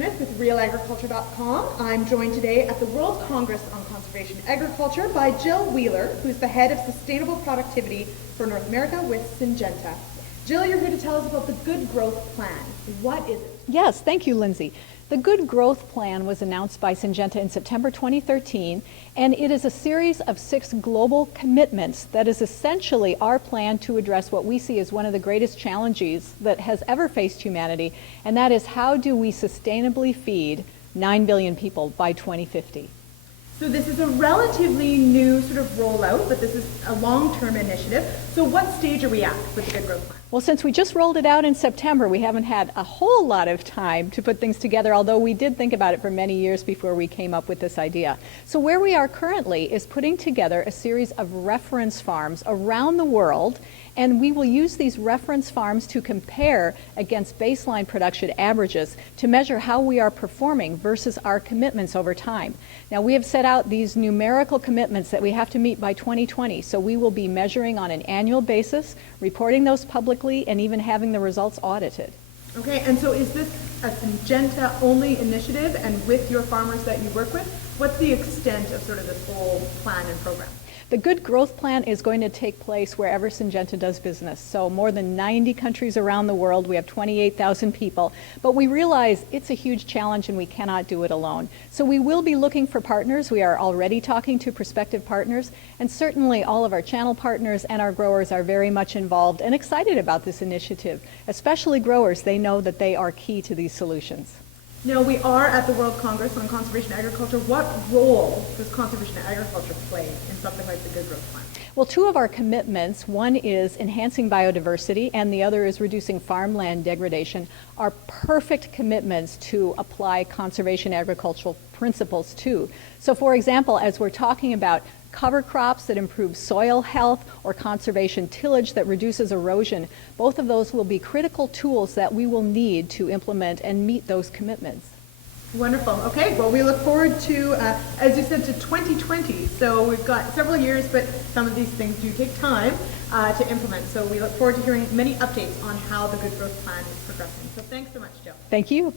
Smith with RealAgriculture.com. I'm joined today at the World Congress on Conservation Agriculture by Jill Wheeler, who's the head of Sustainable Productivity for North America with Syngenta. Jill, you're here to tell us about the Good Growth Plan. What is it? Yes, thank you, Lyndsey. The Good Growth Plan was announced by Syngenta in September 2013, and it is a series of 6 global commitments that is essentially our plan to address what we see as one of the greatest challenges that has ever faced humanity, and that is how do we sustainably feed 9 billion people by 2050. So this is a relatively new sort of rollout, but this is a long-term initiative. So what stage are we at with the Good Growth Plan? Well, since we just rolled it out in September, we haven't had a whole lot of time to put things together, although we did think about it for many years before we came up with this idea. So where we are currently is putting together a series of reference farms around the world, and we will use these reference farms to compare against baseline production averages to measure how we are performing versus our commitments over time. Now, we have set out these numerical commitments that we have to meet by 2020, so we will be measuring on an annual basis, reporting those publicly, and even having the results audited. Okay, and so is this a Syngenta-only initiative, and with your farmers that you work with, what's the extent of sort of this whole plan and program? The Good Growth Plan is going to take place wherever Syngenta does business. So more than 90 countries around the world, we have 28,000 people, but we realize it's a huge challenge and we cannot do it alone. So we will be looking for partners. We are already talking to prospective partners, and certainly all of our channel partners and our growers are very much involved and excited about this initiative, especially growers. They know that they are key to these solutions. Now, we are at the World Congress on Conservation Agriculture. What role does conservation agriculture play in something like the Good Growth Plan? Well, 2 of our commitments, one is enhancing biodiversity and the other is reducing farmland degradation, are perfect commitments to apply conservation agricultural principles to. So, for example, as we're talking about cover crops that improve soil health or conservation tillage that reduces erosion, both of those will be critical tools that we will need to implement and meet those commitments. Wonderful. Okay, well, we look forward to, as you said, to 2020. So we've got several years, but some of these things do take time to implement. So we look forward to hearing many updates on how the Good Growth Plan is progressing. So thanks so much, Jill. Thank you.